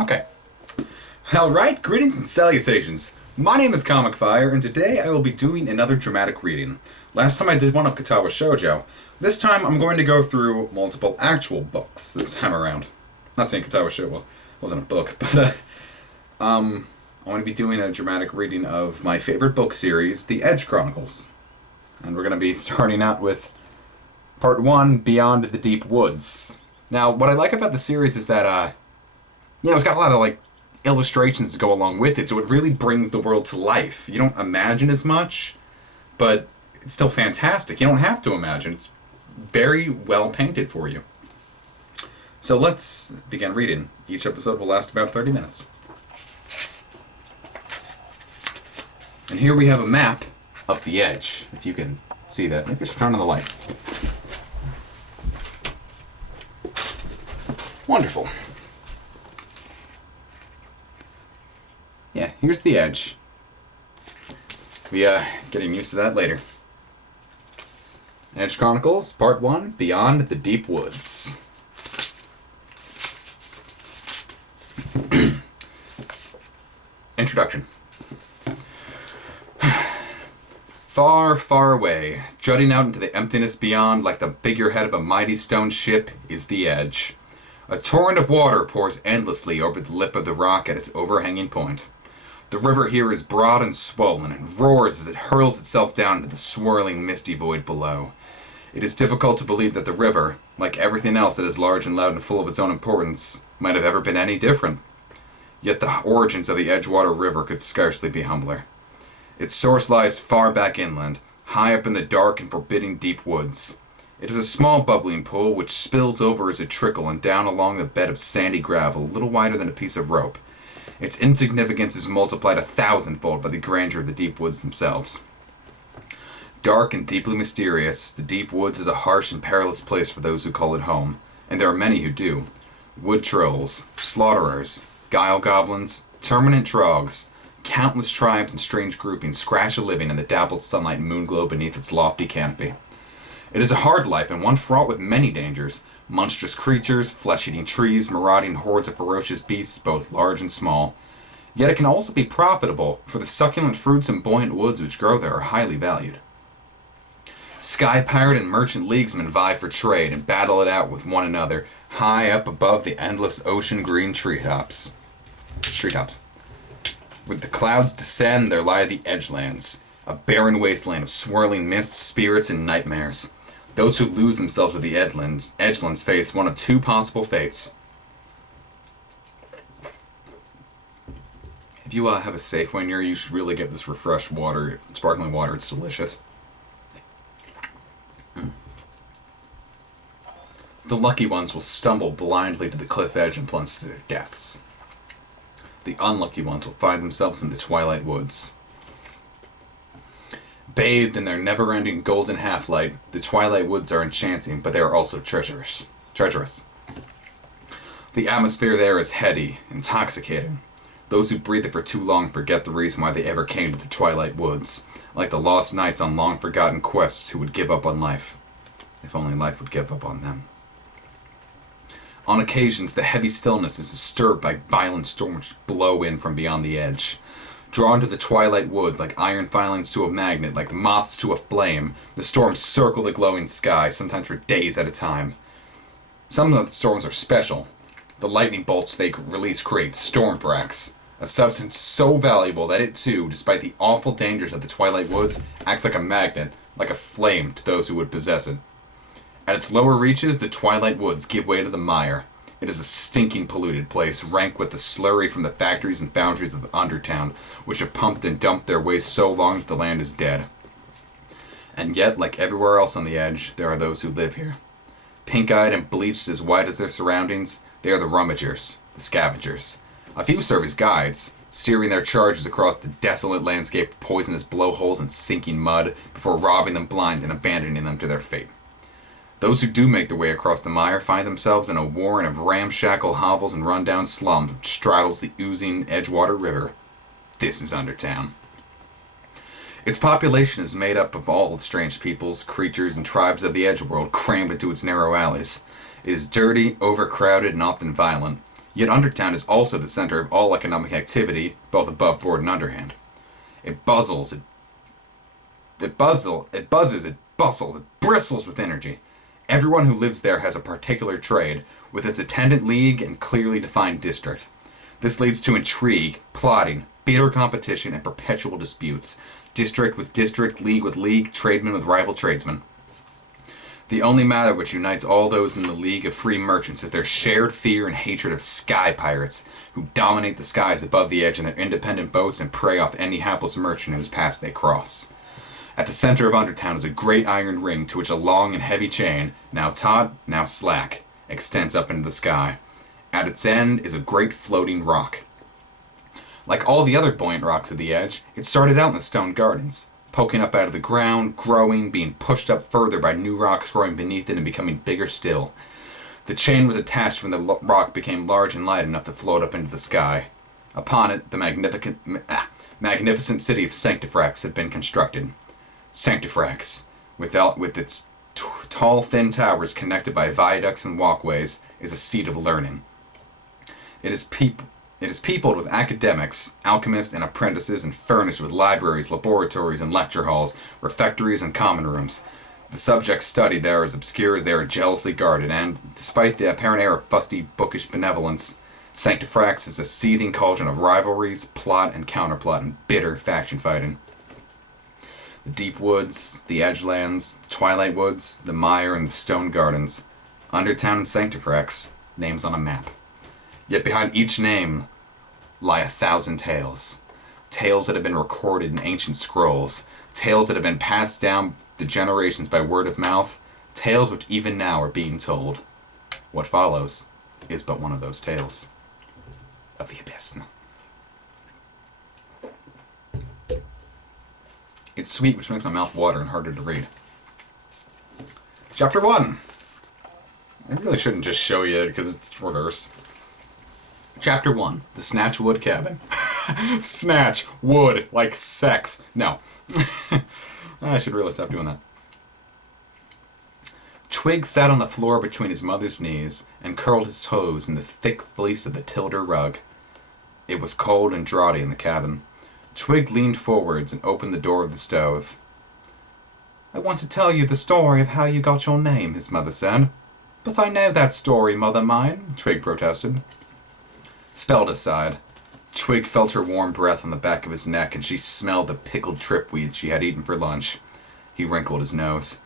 Okay. Alright, greetings and salutations. My name is Comic Fire, and today I will be doing another dramatic reading. Last time I did one of Katawa Shoujo. This time I'm going to go through multiple actual books this time around. Not saying Katawa Shoujo wasn't a book, but I'm going to be doing a dramatic reading of my favorite book series, the Edge Chronicles. And we're going to be starting out with Part 1, Beyond the Deepwoods. Now, what I like about the series is that, it's got a lot of, illustrations to go along with it, so it really brings the world to life. You don't imagine as much, but it's still fantastic. You don't have to imagine. It's very well painted for you. So let's begin reading. Each episode will last about 30 minutes. And here we have a map of the edge, if you can see that. Maybe I should turn on the light. Wonderful. Yeah, here's the edge. We, getting used to that later. Edge Chronicles, Part 1, Beyond the Deepwoods. Introduction. Far, far away, jutting out into the emptiness beyond like the figurehead of a mighty stone ship, is the edge. A torrent of water pours endlessly over the lip of the rock at its overhanging point. The river here is broad and swollen, and roars as it hurls itself down into the swirling, misty void below. It is difficult to believe that the river, like everything else that is large and loud and full of its own importance, might have ever been any different. Yet the origins of the Edgewater River could scarcely be humbler. Its source lies far back inland, high up in the dark and forbidding deep woods. It is a small bubbling pool which spills over as a trickle and down along the bed of sandy gravel, a little wider than a piece of rope. Its insignificance is multiplied 1,000-fold by the grandeur of the deep woods themselves. Dark and deeply mysterious, the deep woods is a harsh and perilous place for those who call it home, and there are many who do. Wood trolls, slaughterers, guile goblins, terminant trogs, countless tribes and strange groupings scratch a living in the dappled sunlight moonglow beneath its lofty canopy. It is a hard life and one fraught with many dangers. Monstrous creatures, flesh-eating trees, marauding hordes of ferocious beasts, both large and small. Yet it can also be profitable, for the succulent fruits and buoyant woods which grow there are highly valued. Sky pirate and merchant leaguesmen vie for trade and battle it out with one another, high up above the endless ocean-green treetops. With the clouds descend, there lie the edgelands, a barren wasteland of swirling mist, spirits, and nightmares. Those who lose themselves with the edgelands face one of two possible fates. If you have a Safeway near you, you should really get this refreshed water, sparkling water. It's delicious. The lucky ones will stumble blindly to the cliff edge and plunge to their deaths. The unlucky ones will find themselves in the twilight woods. Bathed in their never-ending golden half-light, the twilight woods are enchanting, but they are also treacherous. The atmosphere there is heady, intoxicating. Those who breathe it for too long forget the reason why they ever came to the twilight woods, like the lost knights on long-forgotten quests who would give up on life, if only life would give up on them. On occasions, the heavy stillness is disturbed by violent storms which blow in from beyond the edge. Drawn to the twilight woods like iron filings to a magnet, like moths to a flame, the storms circle the glowing sky, sometimes for days at a time. Some of the storms are special. The lightning bolts they release create stormthrax, a substance so valuable that it too, despite the awful dangers of the twilight woods, acts like a magnet, like a flame to those who would possess it. At its lower reaches, the twilight woods give way to the mire. It is a stinking, polluted place, rank with the slurry from the factories and foundries of Undertown, which have pumped and dumped their waste so long that the land is dead. And yet, like everywhere else on the edge, there are those who live here. Pink-eyed and bleached as white as their surroundings, they are the rummagers, the scavengers. A few serve as guides, steering their charges across the desolate landscape of poisonous blowholes and sinking mud, before robbing them blind and abandoning them to their fate. Those who do make their way across the mire find themselves in a warren of ramshackle hovels and rundown slums which straddles the oozing Edgewater River. This is Undertown. Its population is made up of all the strange peoples, creatures, and tribes of the Edgeworld crammed into its narrow alleys. It is dirty, overcrowded, and often violent. Yet Undertown is also the center of all economic activity, both above board and underhand. It buzzles, it buzzes, it bustles, it bristles with energy. Everyone who lives there has a particular trade, with its attendant league and clearly defined district. This leads to intrigue, plotting, bitter competition, and perpetual disputes. District with district, league with league, tradesman with rival tradesman. The only matter which unites all those in the League of Free Merchants is their shared fear and hatred of sky pirates, who dominate the skies above the edge in their independent boats and prey off any hapless merchant whose path they cross. At the center of Undertown is a great iron ring to which a long and heavy chain, now taut, now slack, extends up into the sky. At its end is a great floating rock. Like all the other buoyant rocks at the edge, it started out in the stone gardens, poking up out of the ground, growing, being pushed up further by new rocks growing beneath it and becoming bigger still. The chain was attached when the rock became large and light enough to float up into the sky. Upon it, the magnificent city of Sanctifrax had been constructed. Sanctifrax, with its tall, thin towers connected by viaducts and walkways, is a seat of learning. It is peopled with academics, alchemists, and apprentices, and furnished with libraries, laboratories, and lecture halls, refectories, and common rooms. The subjects studied there are as obscure as they are jealously guarded, and, despite the apparent air of fusty, bookish benevolence, Sanctifrax is a seething cauldron of rivalries, plot and counterplot, and bitter faction fighting. The Deepwoods, the Edgelands, the Twilight Woods, the Mire, and the Stone Gardens. Undertown and Sanctifrax, names on a map. Yet behind each name lie 1,000 tales. Tales that have been recorded in ancient scrolls. Tales that have been passed down the generations by word of mouth. Tales which even now are being told. What follows is but one of those tales. Of the Abyss. It's sweet, which makes my mouth water and harder to read. Chapter 1. I really shouldn't just show you because it's reversed. Chapter 1. The Snatchwood Cabin. Snatch. Wood. Like sex. No. I should really stop doing that. Twig sat on the floor between his mother's knees and curled his toes in the thick fleece of the tilder rug. It was cold and draughty in the cabin. Twig leaned forwards and opened the door of the stove. "I want to tell you the story of how you got your name," his mother said. "But I know that story, mother mine," Twig protested. Spelled aside, Twig felt her warm breath on the back of his neck, and she smelled the pickled tripweed she had eaten for lunch. He wrinkled his nose.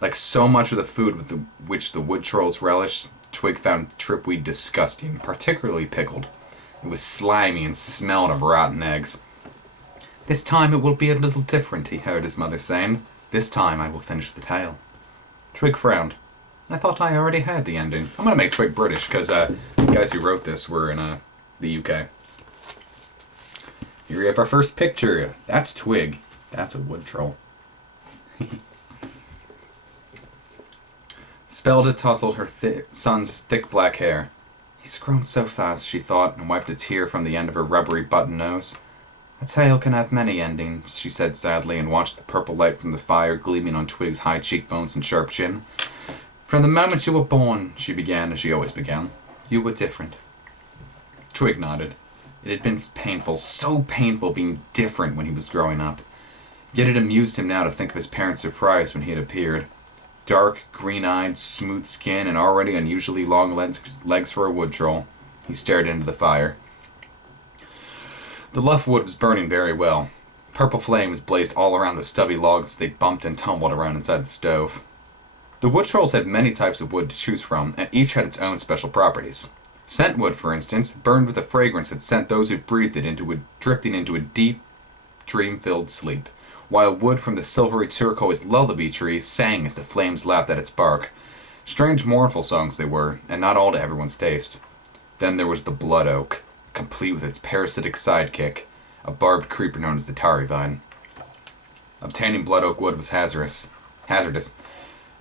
Like so much of the food with which the wood trolls relished, Twig found tripweed disgusting, particularly pickled. It was slimy and smelled of rotten eggs. "This time it will be a little different," he heard his mother saying. "This time I will finish the tale." Twig frowned. "I thought I already had the ending." I'm going to make Twig British, because the guys who wrote this were in the UK. Here we have our first picture. That's Twig. That's a wood troll. Spelda tousled her son's thick black hair. "He's grown so fast," she thought, and wiped a tear from the end of her rubbery button nose. "A tale can have many endings," she said sadly, and watched the purple light from the fire gleaming on Twig's high cheekbones and sharp chin. "From the moment you were born," she began, as she always began, "you were different." Twig nodded. It had been painful, so painful being different when he was growing up. Yet it amused him now to think of his parents' surprise when he had appeared. Dark, green-eyed, smooth skin, and already unusually long legs for a wood troll. He stared into the fire. The luff wood was burning very well. Purple flames blazed all around the stubby logs as they bumped and tumbled around inside the stove. The wood trolls had many types of wood to choose from, and each had its own special properties. Scentwood, for instance, burned with a fragrance that sent those who breathed it drifting into a deep, dream-filled sleep, while wood from the silvery turquoise lullaby tree sang as the flames lapped at its bark. Strange, mournful songs they were, and not all to everyone's taste. Then there was the blood oak, complete with its parasitic sidekick, a barbed creeper known as the tarry vine. Obtaining blood oak wood was hazardous.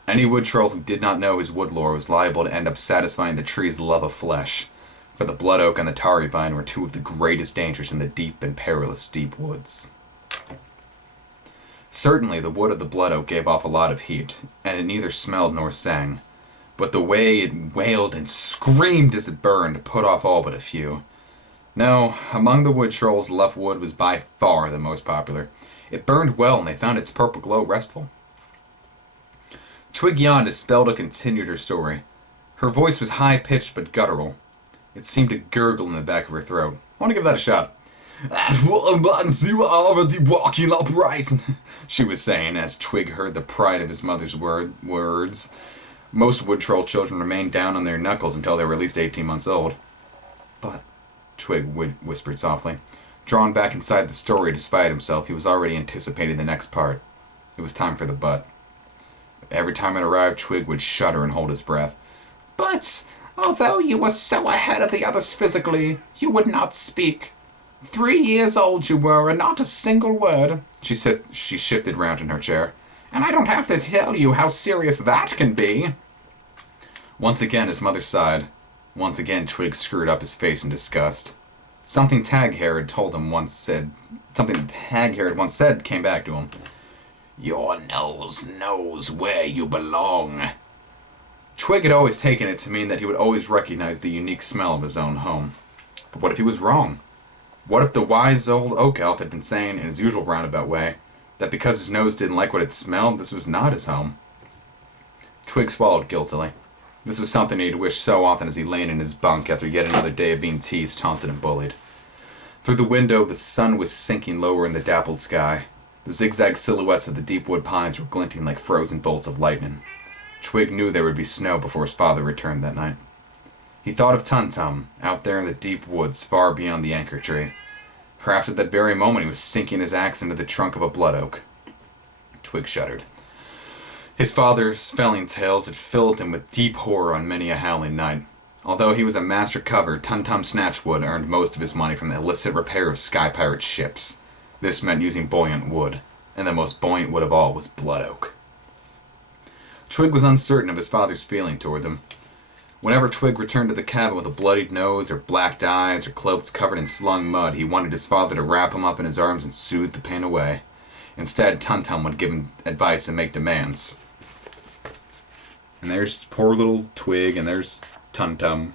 Any wood troll who did not know his wood lore was liable to end up satisfying the tree's love of flesh, for the blood oak and the tarry vine were two of the greatest dangers in the deep and perilous deep woods. Certainly the wood of the blood oak gave off a lot of heat, and it neither smelled nor sang, but the way it wailed and screamed as it burned put off all but a few. No, among the wood trolls, Luff Wood was by far the most popular. It burned well, and they found its purple glow restful. Twig yawned as Spelda continued her story. Her voice was high-pitched but guttural. It seemed to gurgle in the back of her throat. I want to give that a shot. You are already walking upright, she was saying, as Twig heard the pride of his mother's words. Most wood troll children remained down on their knuckles until they were at least 18 months old. But, Twig whispered softly. Drawn back inside the story despite himself, he was already anticipating the next part. It was time for the but. Every time it arrived, Twig would shudder and hold his breath. But, although you were so ahead of the others physically, you would not speak. 3 years old you were, and not a single word. She said. She shifted round in her chair. And I don't have to tell you how serious that can be. Once again his mother sighed. Once again Twig screwed up his face in disgust. Something Taghair had once said came back to him. Your nose knows where you belong. Twig had always taken it to mean that he would always recognize the unique smell of his own home. But what if he was wrong? What if the wise old oak elf had been saying in his usual roundabout way that because his nose didn't like what it smelled, this was not his home? Twig swallowed guiltily. This was something he'd wished so often as he lay in his bunk after yet another day of being teased, taunted, and bullied. Through the window, the sun was sinking lower in the dappled sky. The zigzag silhouettes of the deep wood pines were glinting like frozen bolts of lightning. Twig knew there would be snow before his father returned that night. He thought of Tum-Tum, out there in the deep woods far beyond the anchor tree. Perhaps at that very moment he was sinking his axe into the trunk of a blood oak. Twig shuddered. His father's felling tales had filled him with deep horror on many a howling night. Although he was a master cover, Tum-Tum Snatchwood earned most of his money from the illicit repair of sky pirate ships. This meant using buoyant wood, and the most buoyant wood of all was blood oak. Twig was uncertain of his father's feeling toward them. Whenever Twig returned to the cabin with a bloodied nose or blacked eyes or clothes covered in slung mud, he wanted his father to wrap him up in his arms and soothe the pain away. Instead, Tum-Tum would give him advice and make demands. And there's poor little Twig, and there's Tum-Tum.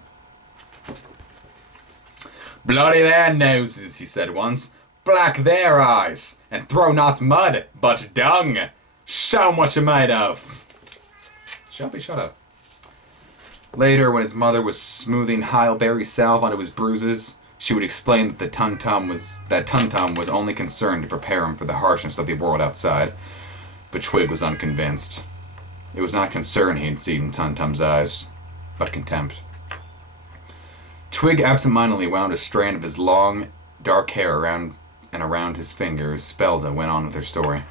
Bloody their noses, he said once. Black their eyes. And throw not mud, but dung. Show 'em what you're made of. Shelby, shut up. Later, when his mother was smoothing Heilberry salve onto his bruises, she would explain that Tum-Tum was only concerned to prepare him for the harshness of the world outside. But Twig was unconvinced. It was not concern he had seen in Tum-Tum's eyes, but contempt. Twig absentmindedly wound a strand of his long, dark hair around his fingers. Spelda went on with her story.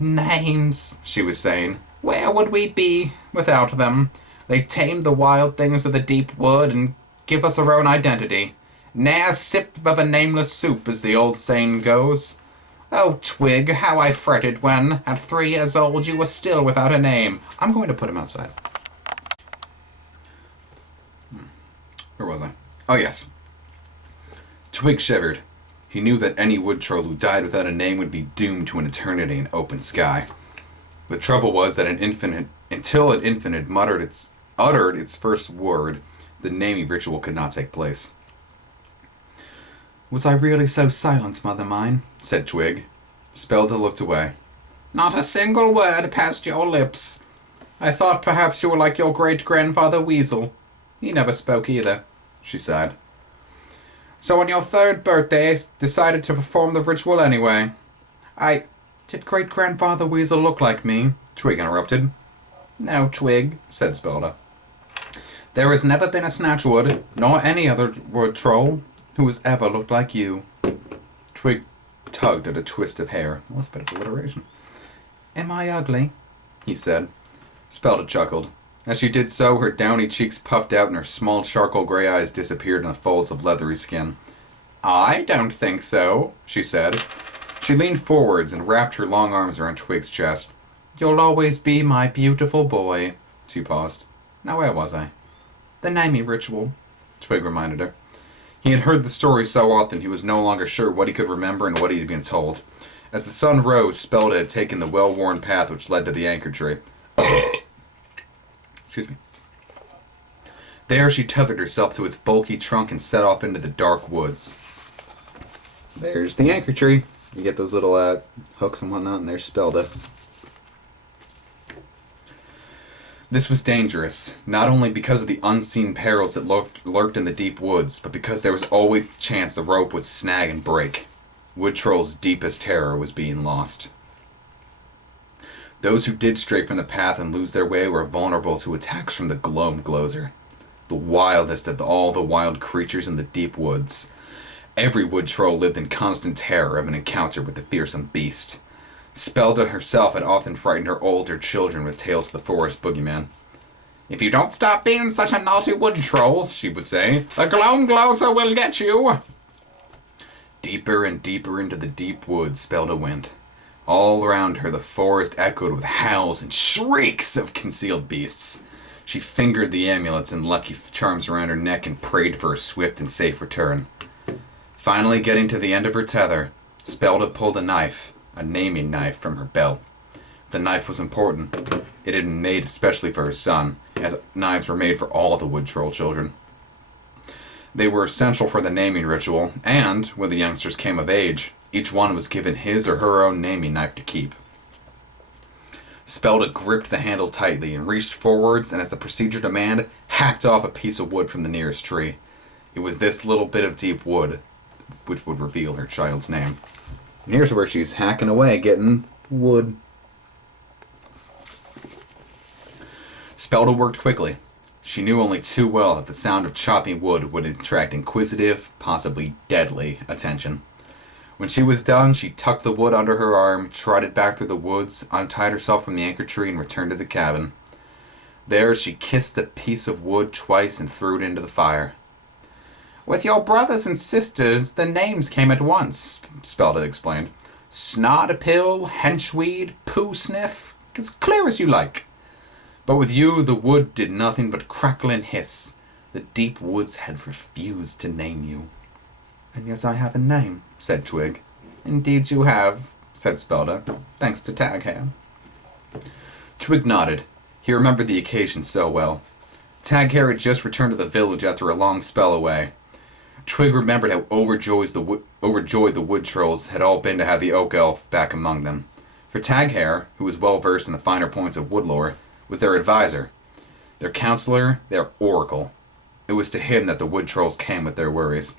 Names, she was saying. Where would we be without them? They tamed the wild things of the deep wood and give us our own identity. Ne'er sip of a nameless soup, as the old saying goes. Oh, Twig, how I fretted when, at 3 years old, you were still without a name. I'm going to put him outside. Where was I? Oh, yes. Twig shivered. He knew that any wood troll who died without a name would be doomed to an eternity in open sky. The trouble was that until an infant had uttered its first word, the naming ritual could not take place. Was I really so silent, mother mine? Said Twig. Spelda looked away. Not a single word passed your lips. I thought perhaps you were like your great-grandfather Weasel. He never spoke either, she sighed. So on your 3rd birthday, decided to perform the ritual anyway. Did great-grandfather Weasel look like me? Twig interrupted. No, Twig, said Spelda. There has never been a Snatchwood, nor any other wood troll, who has ever looked like you. Twig tugged at a twist of hair. That was a bit of alliteration. Am I ugly? He said. Spelda chuckled. As she did so, her downy cheeks puffed out and her small charcoal gray eyes disappeared in the folds of leathery skin. I don't think so, she said. She leaned forwards and wrapped her long arms around Twig's chest. You'll always be my beautiful boy. She paused. Now where was I? The naming ritual, Twig reminded her. He had heard the story so often he was no longer sure what he could remember and what he had been told. As the sun rose, Spelda had taken the well-worn path which led to the anchor tree. Excuse me. There she tethered herself to its bulky trunk and set off into the dark woods. There's the anchor tree. You get those little hooks and whatnot, and there's Spelda. This was dangerous, not only because of the unseen perils that lurked in the deep woods, but because there was always a chance the rope would snag and break. Wood Troll's deepest terror was being lost. Those who did stray from the path and lose their way were vulnerable to attacks from the Gloamglozer, the wildest of all the wild creatures in the deep woods. Every wood troll lived in constant terror of an encounter with the fearsome beast. Spelda herself had often frightened her older children with tales of the forest boogeyman. "If you don't stop being such a naughty wood troll," she would say, "the Gloamglozer will get you." Deeper and deeper into the deep woods Spelda went. All around her the forest echoed with howls and shrieks of concealed beasts. She fingered the amulets and lucky charms around her neck and prayed for a swift and safe return. Finally getting to the end of her tether, Spelda pulled a knife, a naming knife, from her belt. The knife was important. It had been made especially for her son, as knives were made for all the wood troll children. They were essential for the naming ritual, and, when the youngsters came of age, each one was given his or her own naming knife to keep. Spelda gripped the handle tightly and reached forwards, and as the procedure demanded, hacked off a piece of wood from the nearest tree. It was this little bit of deep wood which would reveal her child's name. And here's where she's hacking away, getting wood. Spelda worked quickly. She knew only too well that the sound of chopping wood would attract inquisitive, possibly deadly, attention. When she was done, she tucked the wood under her arm, trotted back through the woods, untied herself from the anchor tree, and returned to the cabin. There she kissed the piece of wood twice and threw it into the fire. "With your brothers and sisters, the names came at once," Spelda explained. "Snardapill, Henchweed, Pooh Sniff, as clear as you like. But with you, the wood did nothing but crackle and hiss. The deep woods had refused to name you." "And yet I have a name," said Twig. "Indeed you have," said Spelda, "thanks to Taghair." Twig nodded. He remembered the occasion so well. Taghair had just returned to the village after a long spell away. Twig remembered how overjoyed the wood trolls had all been to have the oak elf back among them. For Taghair, who was well versed in the finer points of wood lore, was their advisor, their counselor, their oracle. It was to him that the wood trolls came with their worries.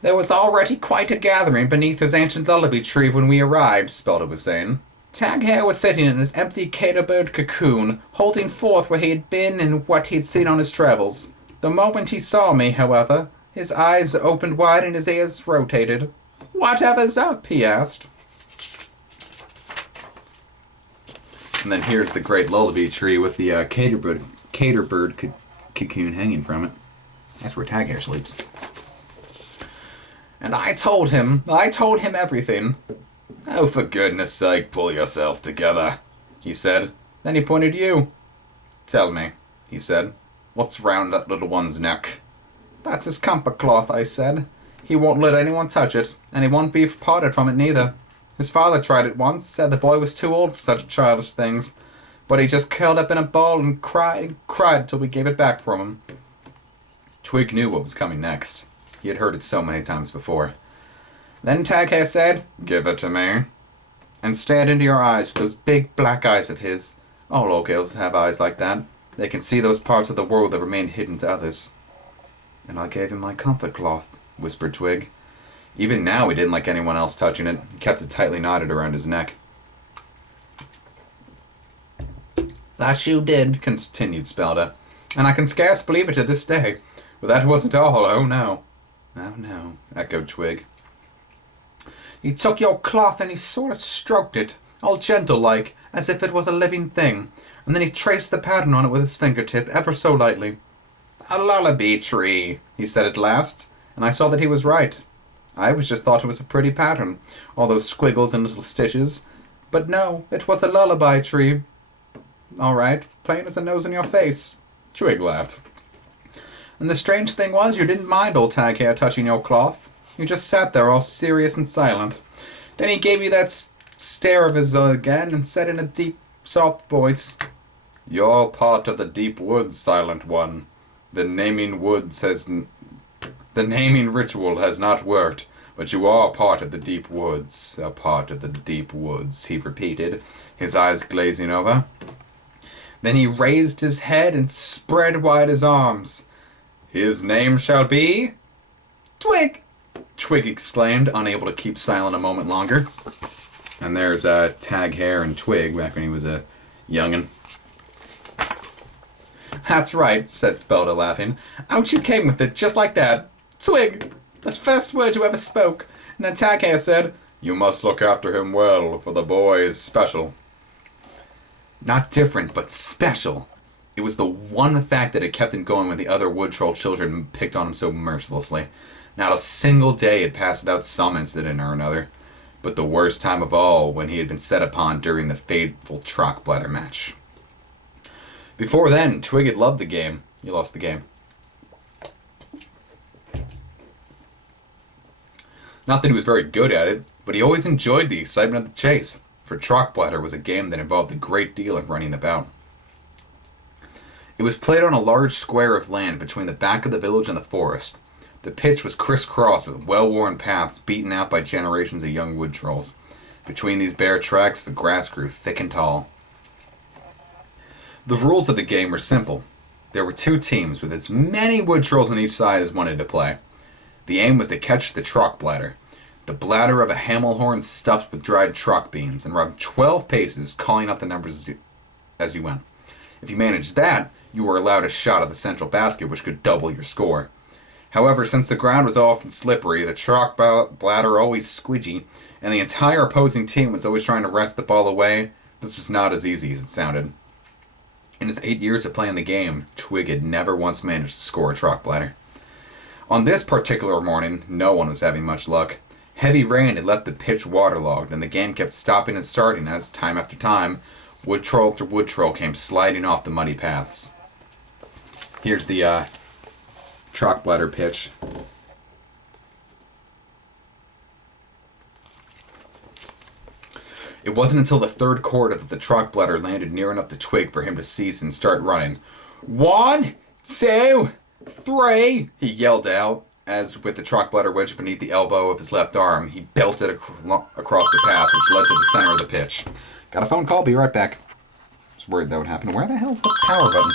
"There was already quite a gathering beneath his ancient lullaby tree when we arrived," Spelda was saying. "Taghair was sitting in his empty caterbird cocoon, holding forth where he had been and what he had seen on his travels. The moment he saw me, however, his eyes opened wide and his ears rotated. 'Whatever's up?' he asked." And then here's the great lullaby tree with the caterbird cocoon hanging from it. That's where Taghair sleeps. "And I told him everything." "Oh, for goodness sake, pull yourself together," he said. Then he pointed to you. "Tell me," he said, "what's round that little one's neck?" "That's his comfort cloth," I said. "He won't let anyone touch it, and he won't be parted from it neither. His father tried it once, said the boy was too old for such childish things, but he just curled up in a ball and cried till we gave it back from him." Twig knew what was coming next. He had heard it so many times before. Then Taghair said, "Give it to me," and stared into your eyes with those big black eyes of his. All oak elves have eyes like that. They can see those parts of the world that remain hidden to others. "And I gave him my comfort cloth," whispered Twig. Even now he didn't like anyone else touching it. He kept it tightly knotted around his neck. "That you did," continued Spelda, "and I can scarce believe it to this day. But that wasn't all, oh no." "Oh no," echoed Twig. "He took your cloth and he sort of stroked it, all gentle-like, as if it was a living thing, and then he traced the pattern on it with his fingertip, ever so lightly. 'A lullaby tree,' he said at last, and I saw that he was right. I always just thought it was a pretty pattern, all those squiggles and little stitches. But no, it was a lullaby tree. All right, plain as a nose in your face." Twig laughed. "And the strange thing was you didn't mind old Taghair touching your cloth. You just sat there all serious and silent. Then he gave you that stare of his again and said in a deep, soft voice, You're part of the Deepwoods, Silent One. The naming ritual has not worked, but you are part of the Deepwoods. A part of the Deepwoods, he repeated, his eyes glazing over. Then he raised his head and spread wide his arms. His name shall be... Twig! Twig exclaimed, unable to keep silent a moment longer. And there's Tag Hare and Twig back when he was a youngin'. That's right, said Spelda, laughing. Out you came with it, just like that. Twig! The first word you ever spoke. And then Tag Hare said, You must look after him well, for the boy is special. Not different, but special. It was the one fact that had kept him going when the other wood troll children picked on him so mercilessly. Not a single day had passed without some incident or another. But the worst time of all, when he had been set upon during the fateful Trock Bladder match. Before then, Twig had loved the game. He lost the game. Not that he was very good at it, but he always enjoyed the excitement of the chase, for Trock Bladder was a game that involved a great deal of running about. It was played on a large square of land between the back of the village and the forest. The pitch was crisscrossed with well-worn paths beaten out by generations of young wood trolls. Between these bare tracks, the grass grew thick and tall. The rules of the game were simple. There were 2 teams with as many wood trolls on each side as wanted to play. The aim was to catch the Trock Bladder, the bladder of a hamel horn stuffed with dried trock beans, and run 12 paces, calling out the numbers as you went. If you managed that, you were allowed a shot at the central basket, which could double your score. However, since the ground was often slippery, the Trock Bladder always squidgy, and the entire opposing team was always trying to wrest the ball away, this was not as easy as it sounded. In his 8 years of playing the game, Twig had never once managed to score a Trock Bladder. On this particular morning, no one was having much luck. Heavy rain had left the pitch waterlogged, and the game kept stopping and starting as, time after time, wood troll after wood troll came sliding off the muddy paths. Here's the Trock Bladder pitch. It wasn't until the 3rd quarter that the Trock Bladder landed near enough to Twig for him to cease and start running. 1, 2, 3, he yelled out, as with the Trock Bladder wedged beneath the elbow of his left arm, he belted across the path, which led to the center of the pitch. Got a phone call, be right back. I was worried that would happen. Where the hell's the power button?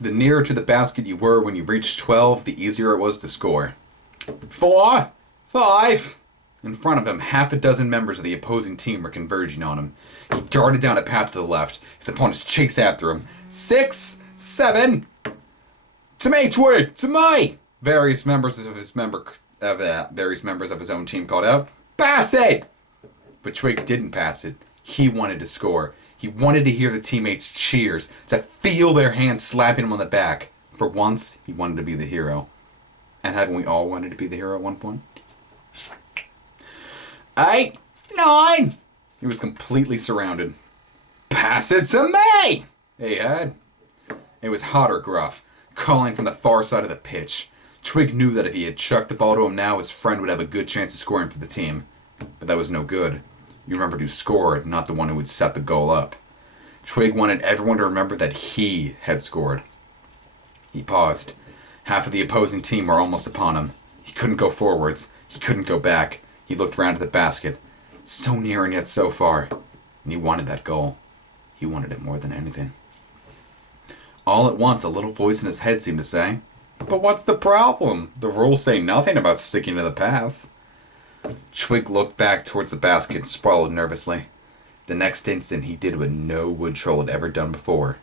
The nearer to the basket you were when you reached 12, the easier it was to score. 4, 5. In front of him, half a dozen members of the opposing team were converging on him. He darted down a path to the left. His opponents chased after him. 6, 7. To me, Twig! To me! Various members of his own team called out, Pass it! But Twig didn't pass it. He wanted to score. He wanted to hear the teammates' cheers, to feel their hands slapping him on the back. For once, he wanted to be the hero. And haven't we all wanted to be the hero at one point? 8, 9. He was completely surrounded. Pass it to me! He had. It was hot or gruff, calling from the far side of the pitch. Twig knew that if he had chucked the ball to him now, his friend would have a good chance of scoring for the team. But that was no good. You remembered who scored, not the one who would set the goal up. Twig wanted everyone to remember that he had scored. He paused. Half of the opposing team were almost upon him. He couldn't go forwards. He couldn't go back. He looked round at the basket. So near and yet so far. And he wanted that goal. He wanted it more than anything. All at once, a little voice in his head seemed to say, But what's the problem? The rules say nothing about sticking to the path. Twig looked back towards the basket and swallowed nervously. The next instant, he did what no wood troll had ever done before.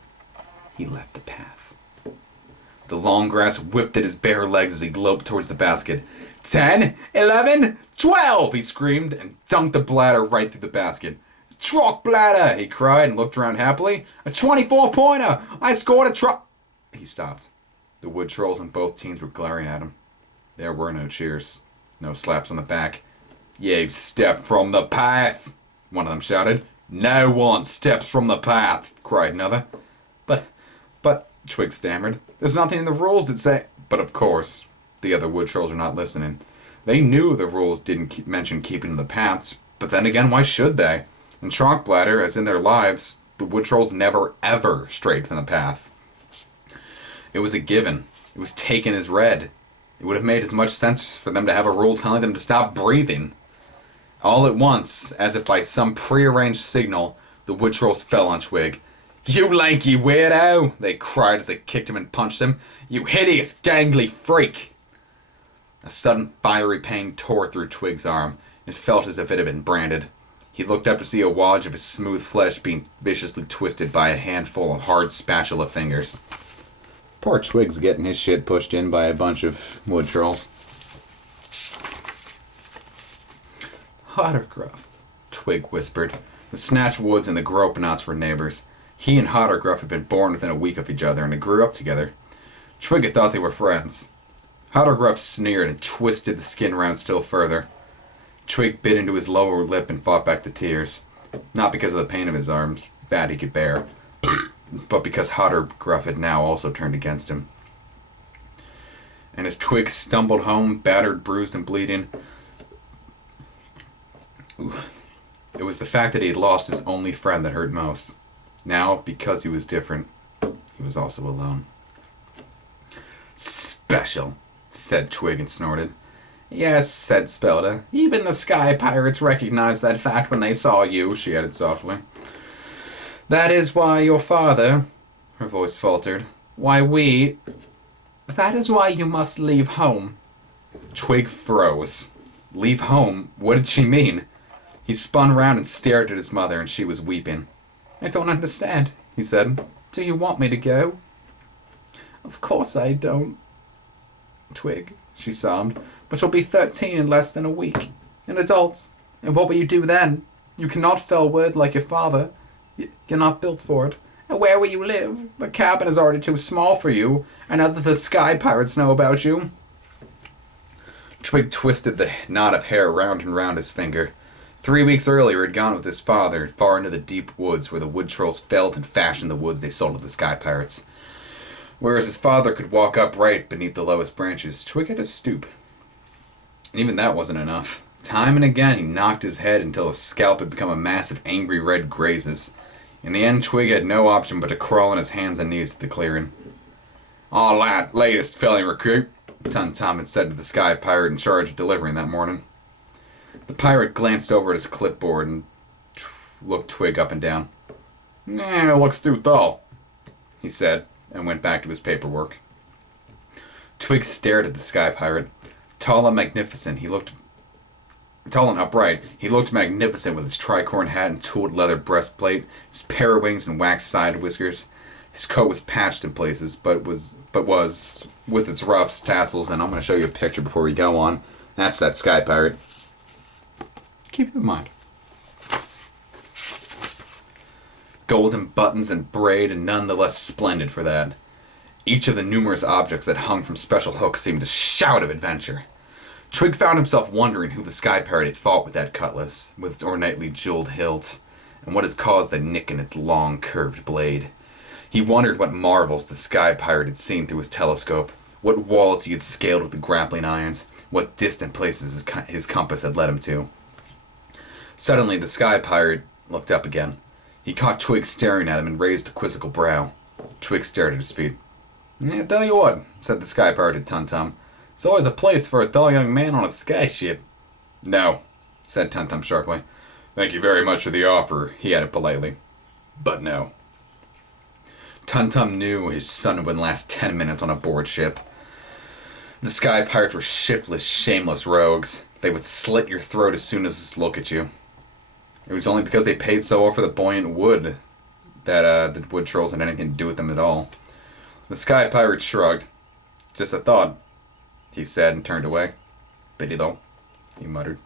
He left the path. The long grass whipped at his bare legs as he loped towards the basket. 10, 11, 12, he screamed, and dunked the bladder right through the basket. Trock Bladder, he cried and looked around happily. A 24-pointer! I scored a trock... He stopped. The wood trolls on both teams were glaring at him. There were no cheers. No slaps on the back. You've stepped from the path, one of them shouted. No one steps from the path, cried another. But, Twig stammered. There's nothing in the rules that say... But of course, the other wood trolls were not listening. They knew the rules didn't mention keeping to the paths, But then again, why should they? In Chalkbladder, as in their lives, the wood trolls never ever strayed from the path. It was a given. It was taken as read. It would have made as much sense for them to have a rule telling them to stop breathing. All at once, as if by some prearranged signal, the wood trolls fell on Twig. "You lanky weirdo!" they cried as they kicked him and punched him. "You hideous, gangly freak!" A sudden fiery pain tore through Twig's arm. It felt as if it had been branded. He looked up to see a wodge of his smooth flesh being viciously twisted by a handful of hard spatula fingers. Poor Twig's getting his shit pushed in by a bunch of wood trolls. "Hottergruff," Twig whispered. The Snatch Woods and the Gropenots were neighbors. He and Hottergruff had been born within a week of each other, and they grew up together. Twig had thought they were friends. Hottergruff sneered and twisted the skin round still further. Twig bit into his lower lip and fought back the tears. Not because of the pain of his arms, that he could bear, but because Hottergruff had now also turned against him. And as Twig stumbled home, battered, bruised, and bleeding, it was the fact that he had lost his only friend that hurt most. Now, because he was different, he was also alone. "Special," said Twig and snorted. "Yes," said Spelda. "Even the Sky Pirates recognized that fact when they saw you," she added softly. "That is why your father," her voice faltered, "that is why you must leave home." Twig froze. Leave home? What did she mean? He spun round and stared at his mother, and she was weeping. "I don't understand," he said. "Do you want me to go?" "Of course I don't, Twig," she sobbed. "But you'll be 13 in less than a week. An adult. And what will you do then? You cannot fell wood like your father. You're not built for it. And where will you live? The cabin is already too small for you, and now that the Sky Pirates know about you." Twig twisted the knot of hair round and round his finger. 3 weeks earlier he had gone with his father far into the deep woods where the wood trolls felled and fashioned the woods they sold to the Sky Pirates. Whereas his father could walk upright beneath the lowest branches, Twig had to stoop. And even that wasn't enough. Time and again he knocked his head until his scalp had become a mass of angry red grazes. In the end, Twig had no option but to crawl on his hands and knees to the clearing. "Our latest felling recruit," Tum-Tum had said to the Sky Pirate in charge of delivering that morning. The pirate glanced over at his clipboard and looked Twig up and down. "It looks too dull," he said, and went back to his paperwork. Twig stared at the Sky Pirate. Tall and magnificent, tall and upright, he looked magnificent with his tricorn hat and tooled leather breastplate, his periwigs and waxed side whiskers. His coat was patched in places, but was with its ruffs, tassels, and I'm going to show you a picture before we go on. That's that Sky Pirate. Keep it in mind. Golden buttons and braid, and none the less splendid for that. Each of the numerous objects that hung from special hooks seemed to shout of adventure. Twig found himself wondering who the Sky Pirate had fought with that cutlass, with its ornately jeweled hilt, and what had caused the nick in its long, curved blade. He wondered what marvels the Sky Pirate had seen through his telescope, what walls he had scaled with the grappling irons, what distant places his compass had led him to. Suddenly, the Sky Pirate looked up again. He caught Twig staring at him and raised a quizzical brow. Twig stared at his feet. "Tell you what," said the Sky Pirate to Tum-Tum. "It's always a place for a dull young man on a sky ship." "No," said Tum-Tum sharply. "Thank you very much for the offer," he added politely. "But no." Tum-Tum knew his son wouldn't last 10 minutes on a board ship. The Sky Pirates were shiftless, shameless rogues. They would slit your throat as soon as they look at you. It was only because they paid so well for the buoyant wood that the wood trolls had anything to do with them at all. The Sky Pirate shrugged. "Just a thought," he said, and turned away. "Pity though," he muttered.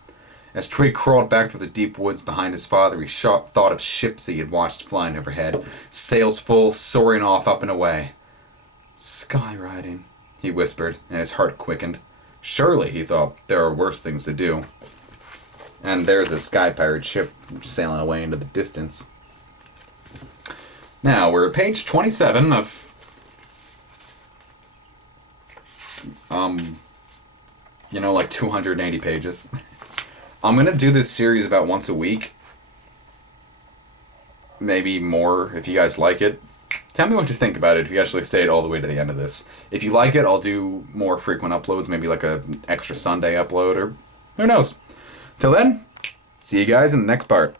As Twig crawled back through the deep woods behind his father, he thought of ships he had watched flying overhead, sails full, soaring off up and away. "Sky riding," he whispered, and his heart quickened. Surely, he thought, there are worse things to do. And there's a Sky Pirate ship sailing away into the distance. Now, we're at page 27 of like 280 pages. I'm going to do this series about once a week. Maybe more if you guys like it. Tell me what you think about it if you actually stayed all the way to the end of this. If you like it, I'll do more frequent uploads, maybe like an extra Sunday upload, or who knows. Till then, see you guys in the next part.